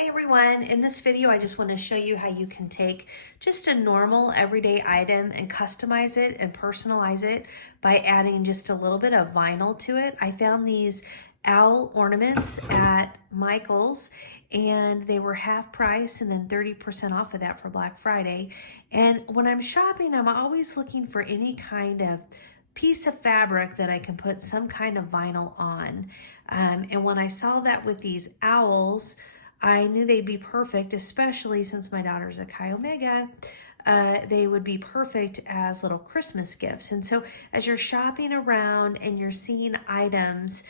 Hi everyone, in this video I just want to show you how you can take just a normal everyday item and customize it and personalize it by adding just a little bit of vinyl to it. I found these owl ornaments at Michael's and they were half price and then 30% off of that for Black Friday. And when I'm shopping, I'm always looking for any kind of piece of fabric that I can put some kind of vinyl on. And when I saw that with these owls, I knew they'd be perfect, especially since my daughter's a Chi Omega. They would be perfect as little Christmas gifts. And so as you're shopping around and you're seeing items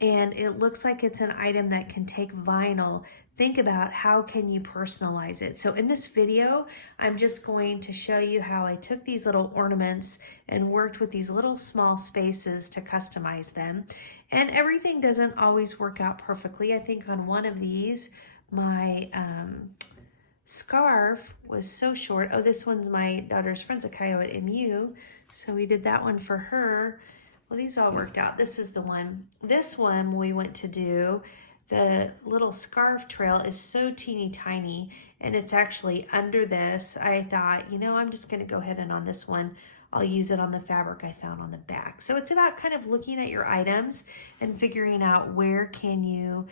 and it looks like it's an item that can take vinyl, think about how can you personalize it. So in this video, I'm just going to show you how I took these little ornaments and worked with these little small spaces to customize them. And everything doesn't always work out perfectly. I think on one of these, my scarf was so short. Oh, this one's my daughter's friend's a Chi at MU. So we did that one for her. Well, these all worked out. This is the one. This one we went to do, the little scarf trail is so teeny tiny and it's actually under this. I thought, you know, I'm just going to go ahead and on this one, I'll use it on the fabric I found on the back. So it's about kind of looking at your items and figuring out where can you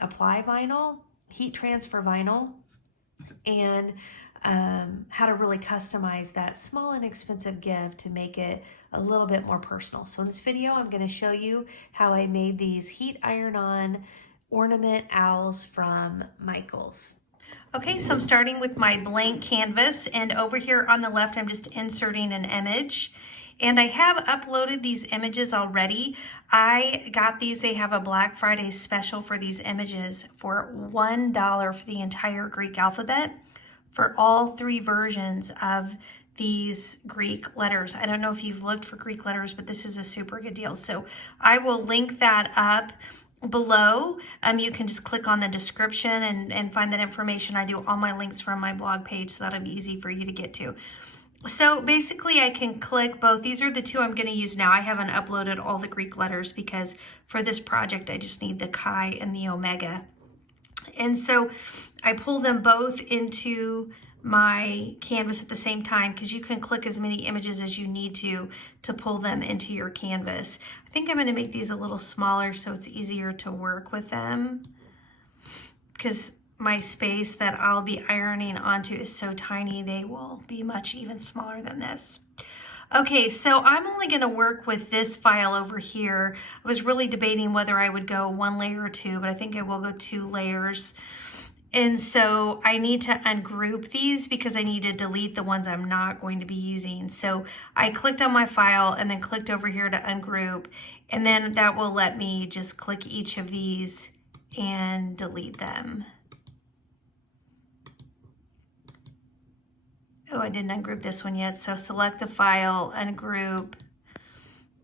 apply vinyl, heat transfer vinyl, and how to really customize that small inexpensive gift to make it a little bit more personal. So in this video, I'm going to show you how I made these heat iron-on ornament owls from Michael's. Okay, so I'm starting with my blank canvas, and over here on the left, I'm just inserting an image. And I have uploaded these images already. I got these, they have a Black Friday special for these images for $1 for the entire Greek alphabet for all three versions of these Greek letters. I don't know if you've looked for Greek letters, but this is a super good deal. So I will link that up below. You can just click on the description and find that information. I do all my links from my blog page, so that'll be easy for you to get to. So basically I can click both. These are the two I'm going to use now. I haven't uploaded all the Greek letters because for this project I just need the Chi and the Omega. And so I pull them both into my canvas at the same time because you can click as many images as you need to pull them into your canvas. I think I'm going to make these a little smaller so it's easier to work with them because my space that I'll be ironing onto is so tiny, they will be much even smaller than this. Okay, so I'm only going to work with this file over here. I was really debating whether I would go one layer or two, but I think I will go 2 layers. And so I need to ungroup these because I need to delete the ones I'm not going to be using. So I clicked on my file and then clicked over here to ungroup, and then that will let me just click each of these and delete them. Oh, I didn't ungroup this one yet. So select the file, ungroup,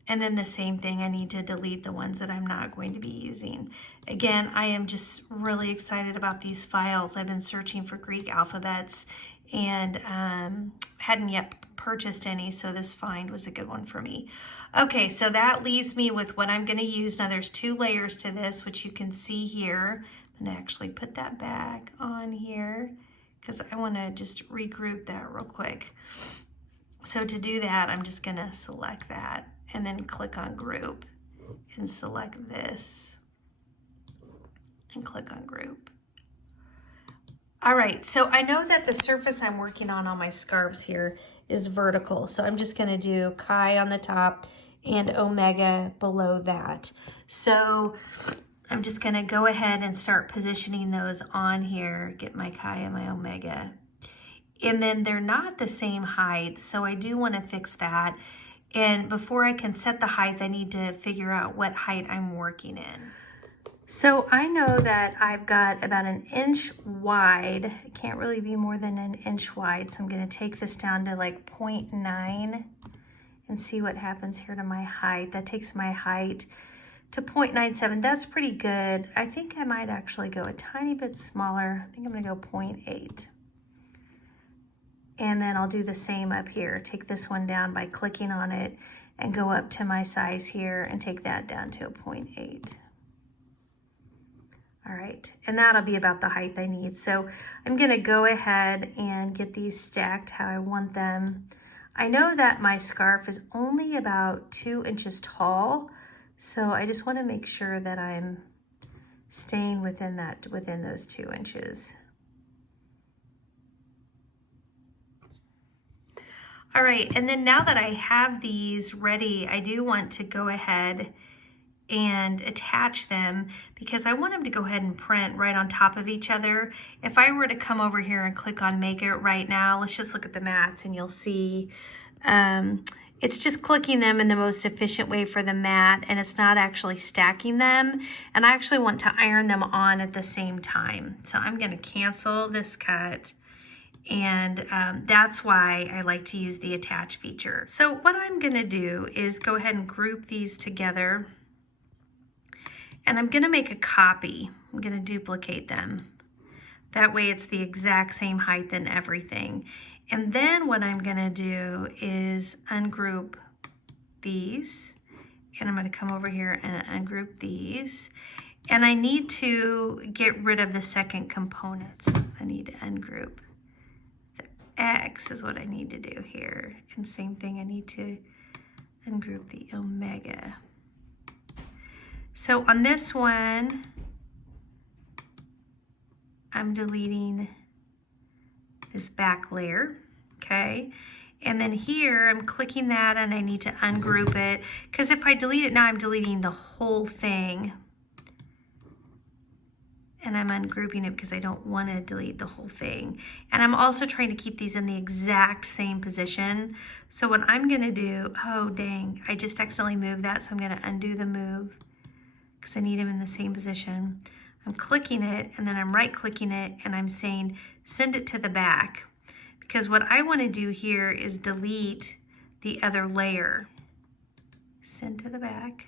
and then the same thing, I need to delete the ones that I'm not going to be using. Again, I am just really excited about these files. I've been searching for Greek alphabets and hadn't yet purchased any, so this find was a good one for me. Okay, so that leaves me with what I'm going to use. Now there's 2 layers to this, which you can see here. I'm going to actually put that back on here because I want to just regroup that real quick. So to do that, I'm just going to select that and then click on group and select this and click on group. All right, so I know that the surface I'm working on my scarves here is vertical. So I'm just going to do Chi on the top and Omega below that. So I'm just going to go ahead and start positioning those on here, get my Chi and my Omega. And then they're not the same height, so I do want to fix that. And before I can set the height, I need to figure out what height I'm working in. So I know that I've got about 1 inch wide. It can't really be more than 1 inch wide, so I'm going to take this down to like 0.9 and see what happens here to my height. That takes my height to 0.97. That's pretty good. I think I might actually go a tiny bit smaller. I think I'm going to go 0.8. And then I'll do the same up here. Take this one down by clicking on it and go up to my size here and take that down to a 0.8. All right, and that'll be about the height I need. So I'm gonna go ahead and get these stacked how I want them. I know that my scarf is only about 2 inches tall, so I just wanna make sure that I'm staying within those 2 inches. All right, and then now that I have these ready, I do want to go ahead and attach them because I want them to go ahead and print right on top of each other. If I were to come over here and click on Maker right now, let's just look at the mats and you'll see it's just clicking them in the most efficient way for the mat, and it's not actually stacking them. And I actually want to iron them on at the same time. So I'm gonna cancel this cut. And that's why I like to use the attach feature. So what I'm gonna do is go ahead and group these together, and I'm gonna make a copy. I'm gonna duplicate them. That way it's the exact same height and everything. And then what I'm gonna do is ungroup these, and I'm gonna come over here and ungroup these. And I need to get rid of the second component. So I need to ungroup. X is what I need to do here. And same thing, I need to ungroup the omega. So on this one, I'm deleting this back layer, okay? And then here, I'm clicking that and I need to ungroup it, because if I delete it now, I'm deleting the whole thing. And I'm ungrouping it because I don't want to delete the whole thing. And I'm also trying to keep these in the exact same position. So what I'm gonna do, oh dang, I just accidentally moved that, so I'm gonna undo the move because I need them in the same position. I'm clicking it, and then I'm right-clicking it, and I'm saying send it to the back, because what I want to do here is delete the other layer. Send to the back,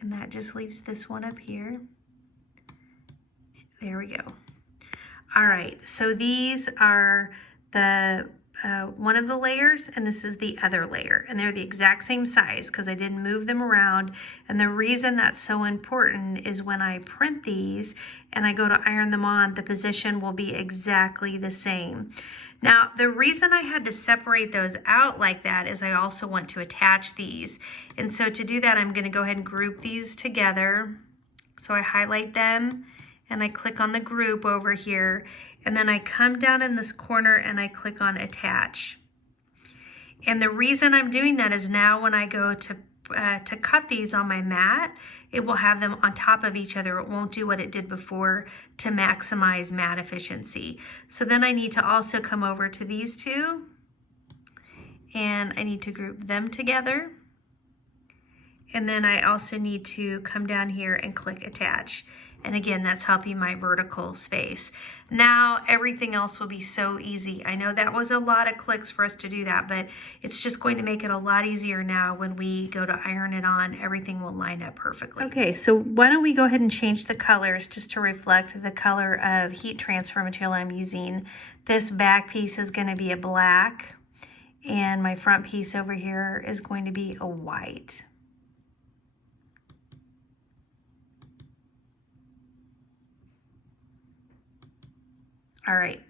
and that just leaves this one up here. There we go. All right, so these are the one of the layers, and this is the other layer, and they're the exact same size because I didn't move them around. And the reason that's so important is when I print these and I go to iron them on, the position will be exactly the same. Now, the reason I had to separate those out like that is I also want to attach these. And so to do that, I'm going to go ahead and group these together. So I highlight them and I click on the group over here, and then I come down in this corner and I click on attach. And the reason I'm doing that is now when I go to cut these on my mat, it will have them on top of each other. It won't do what it did before to maximize mat efficiency. So then I need to also come over to these two, and I need to group them together. And then I also need to come down here and click attach. And again, that's helping my vertical space. Now everything else will be so easy. I know that was a lot of clicks for us to do that, but it's just going to make it a lot easier now when we go to iron it on. Everything will line up perfectly. Okay, so why don't we go ahead and change the colors just to reflect the color of heat transfer material I'm using. This back piece is going to be a black, and my front piece over here is going to be a white. All right,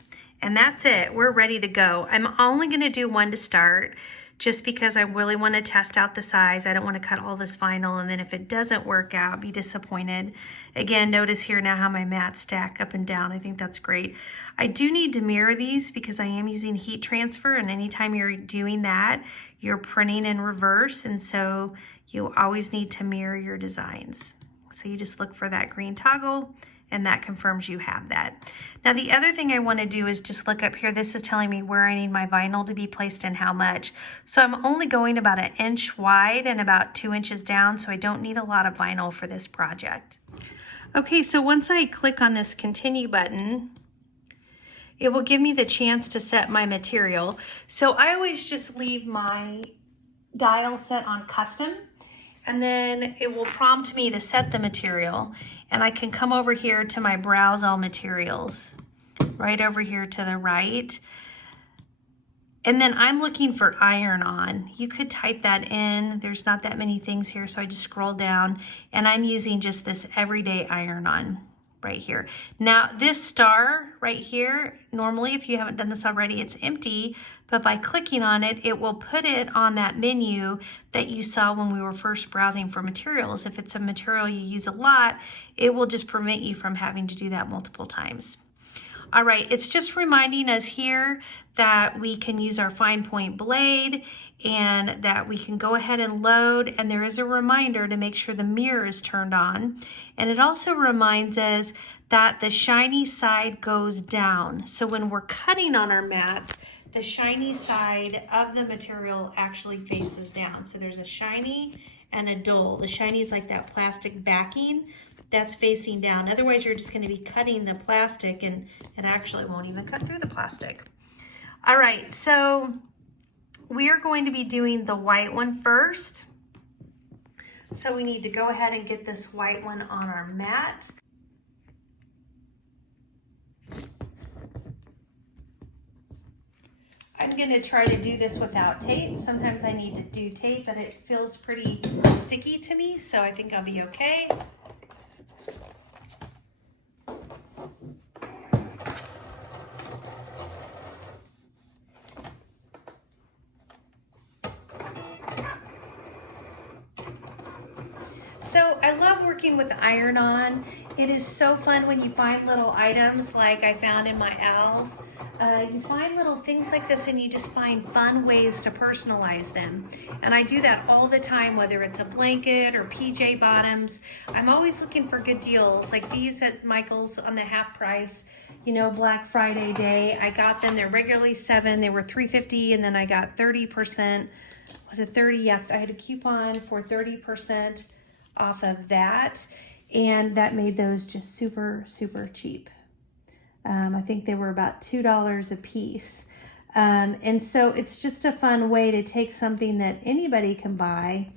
and that's it. We're ready to go. I'm only gonna do one to start just because I really wanna test out the size. I don't wanna cut all this vinyl, and then if it doesn't work out, be disappointed. Again, notice here now how my mats stack up and down. I think that's great. I do need to mirror these because I am using heat transfer, and anytime you're doing that, you're printing in reverse, and so you always need to mirror your designs. So you just look for that green toggle, and that confirms you have that. Now the other thing I want to do is just look up here. This is telling me where I need my vinyl to be placed and how much. So I'm only going about 1 inch wide and about 2 inches down, so I don't need a lot of vinyl for this project. Okay, so once I click on this continue button, it will give me the chance to set my material. So I always just leave my dial set on custom, and then it will prompt me to set the material. And I can come over here to my browse all materials, right over here to the right. And then I'm looking for iron on. You could type that in. There's not that many things here, so I just scroll down, and I'm using just this everyday iron on right here. Now this star right here, normally if you haven't done this already, it's empty, but by clicking on it, it will put it on that menu that you saw when we were first browsing for materials. If it's a material you use a lot, it will just prevent you from having to do that multiple times. All right, it's just reminding us here that we can use our fine point blade and that we can go ahead and load, and there is a reminder to make sure the mirror is turned on. And it also reminds us that the shiny side goes down. So when we're cutting on our mats, the shiny side of the material actually faces down. So there's a shiny and a dull. The shiny is like that plastic backing that's facing down. Otherwise, you're just going to be cutting the plastic and it actually won't even cut through the plastic. All right, so we are going to be doing the white one first. So we need to go ahead and get this white one on our mat. I'm going to try to do this without tape. Sometimes I need to do tape, but it feels pretty sticky to me, so I think I'll be okay. So I love working with iron on. It is so fun when you find little items like I found in my owls. You find little things like this and you just find fun ways to personalize them. And I do that all the time, whether it's a blanket or PJ bottoms. I'm always looking for good deals like these at Michael's on the half price, you know, Black Friday day. I got them, they're regularly $7, they were $3.50, and then I got 30%, was it 30? Yeah, I had a coupon for 30% off of that, and that made those just super, super cheap. I think they were about $2 a piece. And so it's just a fun way to take something that anybody can buy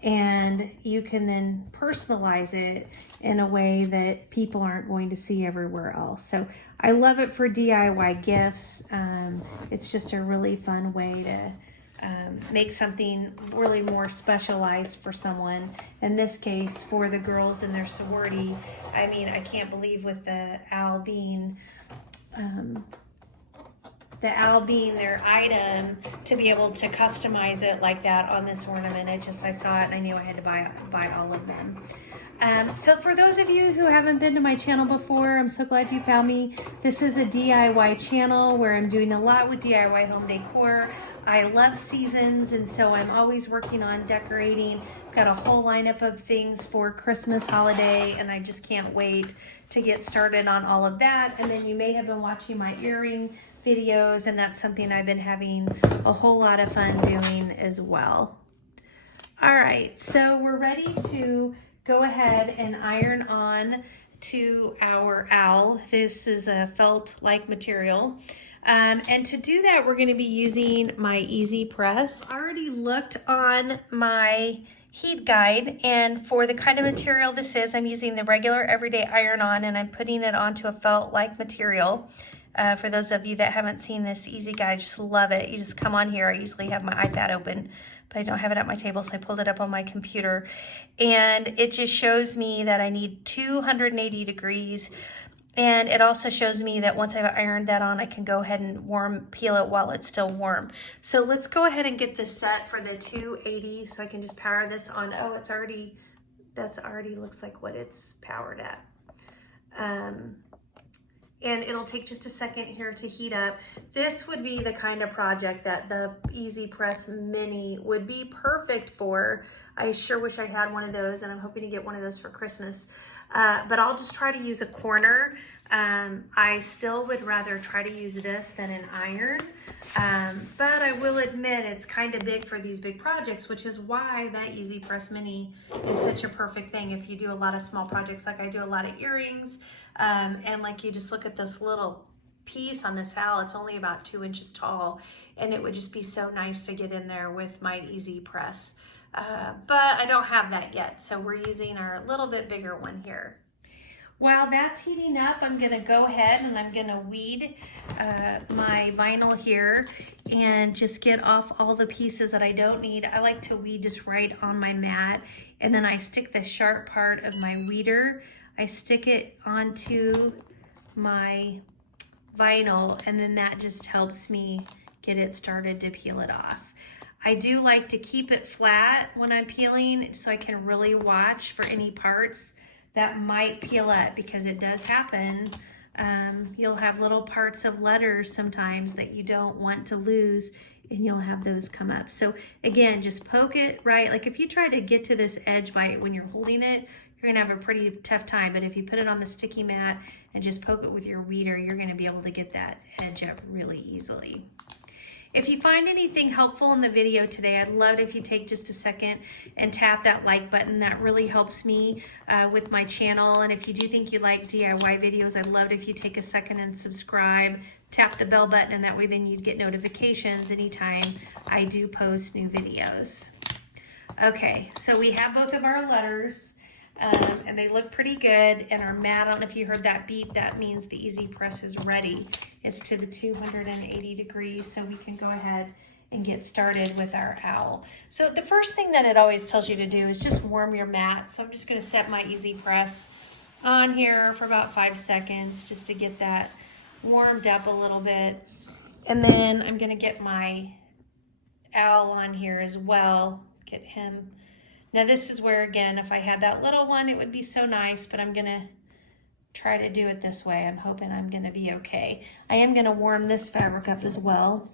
and you can then personalize it in a way that people aren't going to see everywhere else. So I love it for DIY gifts. It's just a really fun way to make something really more specialized for someone. In this case, for the girls in their sorority. I mean, I can't believe with the owl being their item, to be able to customize it like that on this ornament. I saw it and I knew I had to buy all of them. So for those of you who haven't been to my channel before, I'm so glad you found me. This is a DIY channel where I'm doing a lot with DIY home decor. I love seasons, and so I'm always working on decorating. Got a whole lineup of things for Christmas holiday, and I just can't wait to get started on all of that. And then you may have been watching my earring videos, and that's something I've been having a whole lot of fun doing as well. All right, so we're ready to go ahead and iron on to our owl. This is a felt-like material. And to do that, we're going to be using my Easy Press. I already looked on my heat guide, and for the kind of material this is, I'm using the regular everyday iron-on, and I'm putting it onto a felt-like material. For those of you that haven't seen this easy guide, just love it. You just come on here. I usually have my iPad open, but I don't have it at my table, so I pulled it up on my computer. And it just shows me that I need 280 degrees. And it also shows me that once I've ironed that on, I can go ahead and peel it while it's still warm. So let's go ahead and get this set for the 280 so I can just power this on. Oh, that's already looks like what it's powered at. And it'll take just a second here to heat up. This would be the kind of project that the Easy Press Mini would be perfect for. I sure wish I had one of those, and I'm hoping to get one of those for Christmas. But I'll just try to use a corner. I still would rather try to use this than an iron. But I will admit it's kind of big for these big projects, which is why that Easy Press Mini is such a perfect thing if you do a lot of small projects. Like I do a lot of earrings, and like you just look at this little piece on this owl, it's only about 2 inches tall, and it would just be so nice to get in there with my Easy Press. But I don't have that yet, so we're using our little bit bigger one here. While that's heating up, I'm gonna go ahead and I'm gonna weed my vinyl here and just get off all the pieces that I don't need. I like to weed just right on my mat, and then I stick the sharp part of my weeder, I stick it onto my vinyl, and then that just helps me get it started to peel it off. I do like to keep it flat when I'm peeling so I can really watch for any parts that might peel up, because it does happen. You'll have little parts of letters sometimes that you don't want to lose, and you'll have those come up. So again, just poke it right. Like if you try to get to this edge by when you're holding it, you're gonna have a pretty tough time. But if you put it on the sticky mat and just poke it with your weeder, you're gonna be able to get that edge up really easily. If you find anything helpful in the video today, I'd love it if you take just a second and tap that like button. That really helps me with my channel. And if you do think you like DIY videos, I'd love it if you take a second and subscribe. Tap the bell button, and that way then you'd get notifications anytime I do post new videos. Okay, so we have both of our letters. And they look pretty good, and our mat, I don't know if you heard that beep, that means the easy press is ready. It's to the 280 degrees, so we can go ahead and get started with our owl. So the first thing that it always tells you to do is just warm your mat. So I'm just going to set my easy press on here for about 5 seconds just to get that warmed up a little bit. And then I'm going to get my owl on here as well, get him. Now this is where, again, if I had that little one, it would be so nice, but I'm gonna try to do it this way. I'm hoping I'm gonna be okay. I am gonna warm this fabric up as well.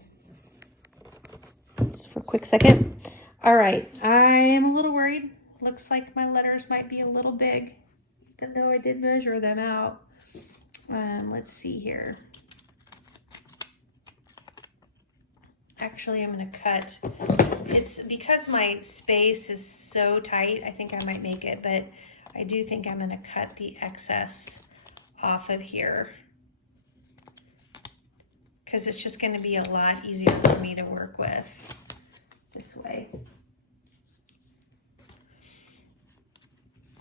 Just for a quick second. All right, I am a little worried. Looks like my letters might be a little big, even though I did measure them out. Let's see here. Actually, I'm gonna cut. It's because my space is so tight, I think I might make it, but I do think I'm gonna cut the excess off of here, because it's just gonna be a lot easier for me to work with this way.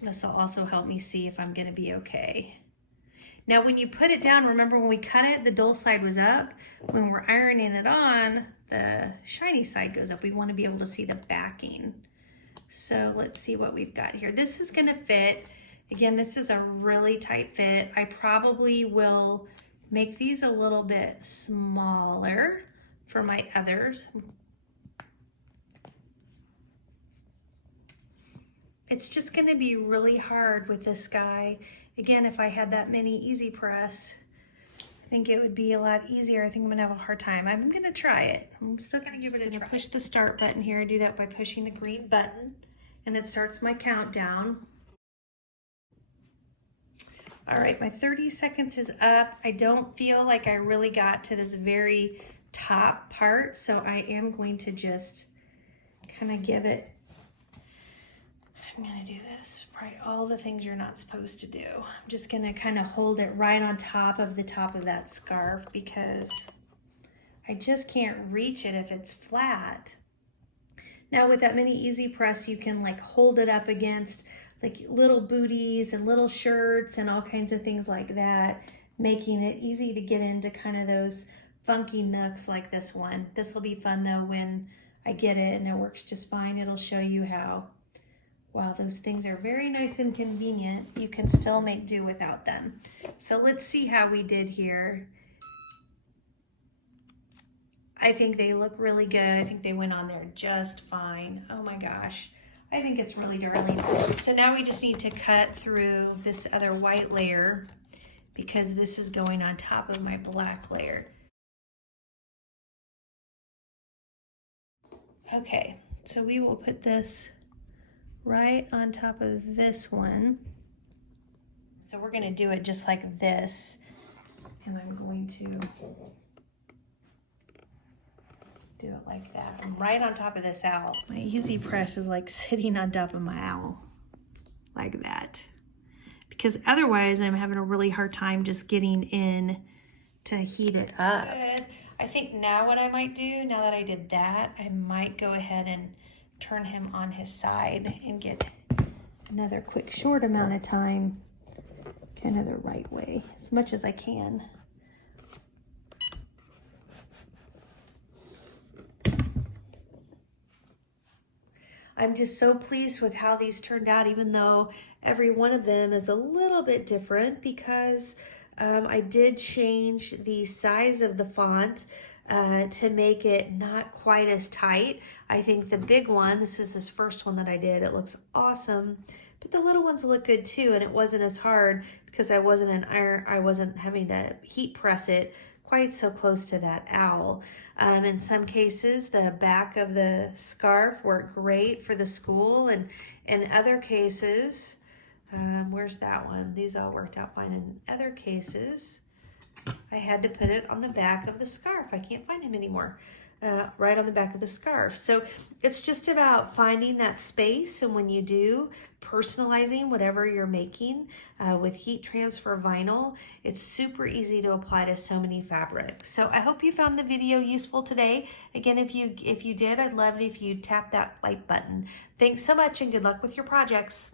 This will also help me see if I'm gonna be okay. Now, when you put it down, remember when we cut it, the dull side was up. When we're ironing it on, the shiny side goes up. We want to be able to see the backing. So let's see what we've got here. This is going to fit. Again, this is a really tight fit. I probably will make these a little bit smaller for my others. It's just going to be really hard with this guy. Again, if I had that mini easy press, I think it would be a lot easier. I think I'm gonna have a hard time. I'm gonna try it. I'm still gonna give it a try. Push the start button here. I do that by pushing the green button, and it starts my countdown. All right, my 30 seconds is up. I don't feel like I really got to this very top part, so I am going to just kind of give it, I'm gonna do this, probably all the things you're not supposed to do. I'm just gonna kind of hold it right on top of the top of that scarf, because I just can't reach it if it's flat. Now with that mini easy press, you can like hold it up against like little booties and little shirts and all kinds of things like that, making it easy to get into kind of those funky nooks like this one. This will be fun though when I get it and it works just fine. It'll show you how, while those things are very nice and convenient, you can still make do without them. So let's see how we did here. I think they look really good. I think they went on there just fine. Oh my gosh. I think it's really darling. So now we just need to cut through this other white layer, because this is going on top of my black layer. Okay, so we will put this right on top of this one. So we're gonna do it just like this. And I'm going to do it like that. I'm right on top of this owl. My easy press is like sitting on top of my owl, like that. Because otherwise I'm having a really hard time just getting in to heat it up. Good. I think now what I might do, now that I did that, I might go ahead and turn him on his side and get another quick short amount of time kind of the right way as much as I can. I'm just so pleased with how these turned out, even though every one of them is a little bit different, because I did change the size of the font to make it not quite as tight. I think the big one, this is this first one that I did, it looks awesome, but the little ones look good too, and it wasn't as hard because I wasn't having to heat press it quite so close to that owl. In some cases, the back of the scarf worked great for the school, and in other cases, where's that one? These all worked out fine. In other cases, I had to put it on the back of the scarf. I can't find him anymore. Right on the back of the scarf. So it's just about finding that space, and when you do, personalizing whatever you're making with heat transfer vinyl, it's super easy to apply to so many fabrics. So I hope you found the video useful today. Again, if you did, I'd love it if you tap that like button. Thanks so much, and good luck with your projects.